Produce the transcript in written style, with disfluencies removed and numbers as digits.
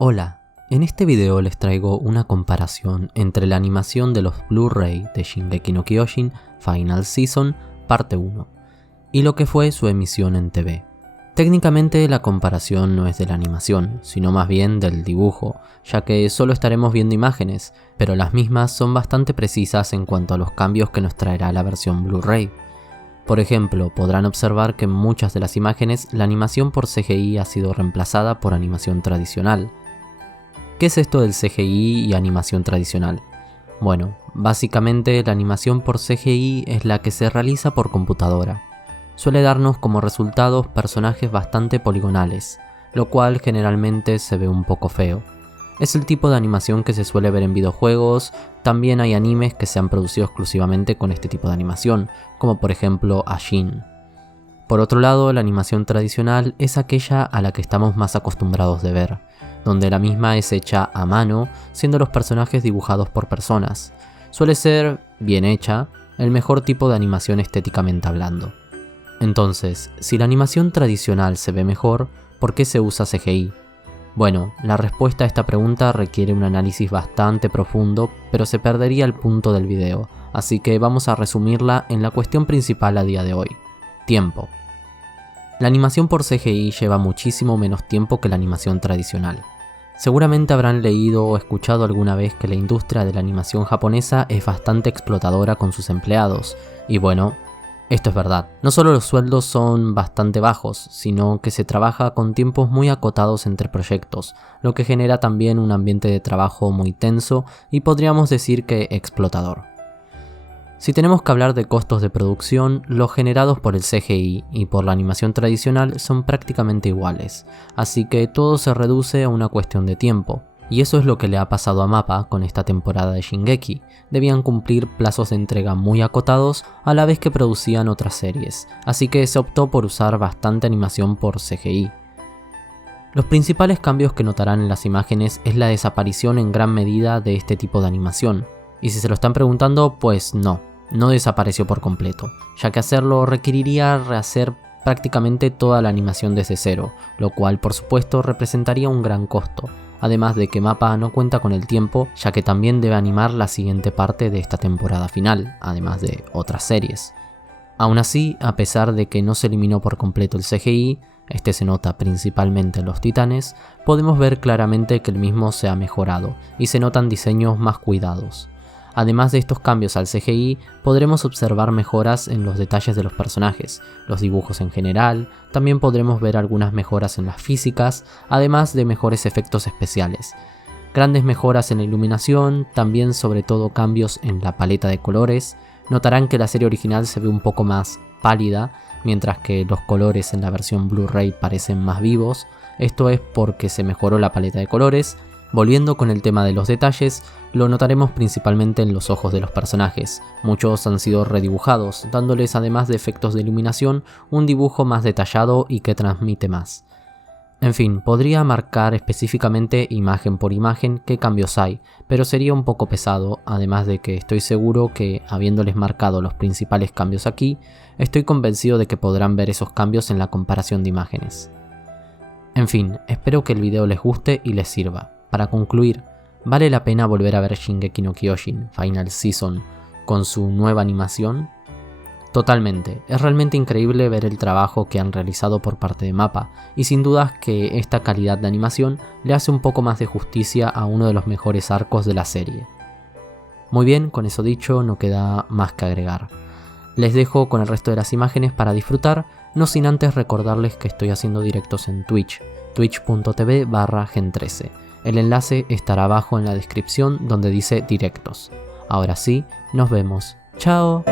Hola, en este video les traigo una comparación entre la animación de los Blu-ray de Shingeki no Kyojin Final Season Parte 1 y lo que fue su emisión en TV. Técnicamente la comparación no es de la animación, sino más bien del dibujo, ya que solo estaremos viendo imágenes, pero las mismas son bastante precisas en cuanto a los cambios que nos traerá la versión Blu-ray. Por ejemplo, podrán observar que en muchas de las imágenes la animación por CGI ha sido reemplazada por animación tradicional. ¿Qué es esto del CGI y animación tradicional? Bueno, básicamente la animación por CGI es la que se realiza por computadora. Suele darnos como resultados personajes bastante poligonales, lo cual generalmente se ve un poco feo. Es el tipo de animación que se suele ver en videojuegos. También hay animes que se han producido exclusivamente con este tipo de animación, como por ejemplo Ajin. Por otro lado, la animación tradicional es aquella a la que estamos más acostumbrados de ver, donde la misma es hecha a mano, siendo los personajes dibujados por personas. Suele ser, bien hecha, el mejor tipo de animación estéticamente hablando. Entonces, si la animación tradicional se ve mejor, ¿por qué se usa CGI? Bueno, la respuesta a esta pregunta requiere un análisis bastante profundo, pero se perdería el punto del video, así que vamos a resumirla en la cuestión principal a día de hoy: tiempo. La animación por CGI lleva muchísimo menos tiempo que la animación tradicional. Seguramente habrán leído o escuchado alguna vez que la industria de la animación japonesa es bastante explotadora con sus empleados, y bueno, esto es verdad. No solo los sueldos son bastante bajos, sino que se trabaja con tiempos muy acotados entre proyectos, lo que genera también un ambiente de trabajo muy tenso y podríamos decir que explotador. Si tenemos que hablar de costos de producción, los generados por el CGI y por la animación tradicional son prácticamente iguales, así que todo se reduce a una cuestión de tiempo. Y eso es lo que le ha pasado a MAPPA con esta temporada de Shingeki. Debían cumplir plazos de entrega muy acotados a la vez que producían otras series, así que se optó por usar bastante animación por CGI. Los principales cambios que notarán en las imágenes es la desaparición en gran medida de este tipo de animación. Y si se lo están preguntando, pues no desapareció por completo, ya que hacerlo requeriría rehacer prácticamente toda la animación desde cero, lo cual por supuesto representaría un gran costo. Además de que MAPPA no cuenta con el tiempo, ya que también debe animar la siguiente parte de esta temporada final, además de otras series. Aún así, a pesar de que no se eliminó por completo el CGI, este se nota principalmente en los titanes, podemos ver claramente que el mismo se ha mejorado y se notan diseños más cuidados. Además de estos cambios al CGI, podremos observar mejoras en los detalles de los personajes, los dibujos en general. También podremos ver algunas mejoras en las físicas, además de mejores efectos especiales. Grandes mejoras en la iluminación, también sobre todo cambios en la paleta de colores. Notarán que la serie original se ve un poco más pálida, mientras que los colores en la versión Blu-ray parecen más vivos. Esto es porque se mejoró la paleta de colores. Volviendo con el tema de los detalles, lo notaremos principalmente en los ojos de los personajes. Muchos han sido redibujados, dándoles además de efectos de iluminación, un dibujo más detallado y que transmite más. En fin, podría marcar específicamente imagen por imagen qué cambios hay, pero sería un poco pesado, además de que estoy seguro que, habiéndoles marcado los principales cambios aquí, estoy convencido de que podrán ver esos cambios en la comparación de imágenes. En fin, espero que el video les guste y les sirva. Para concluir, ¿vale la pena volver a ver Shingeki no Kyojin Final Season con su nueva animación? Totalmente, es realmente increíble ver el trabajo que han realizado por parte de MAPPA, y sin dudas que esta calidad de animación le hace un poco más de justicia a uno de los mejores arcos de la serie. Muy bien, con eso dicho, no queda más que agregar. Les dejo con el resto de las imágenes para disfrutar, no sin antes recordarles que estoy haciendo directos en Twitch, twitch.tv/gen13. El enlace estará abajo en la descripción donde dice directos. Ahora sí, nos vemos. ¡Chao!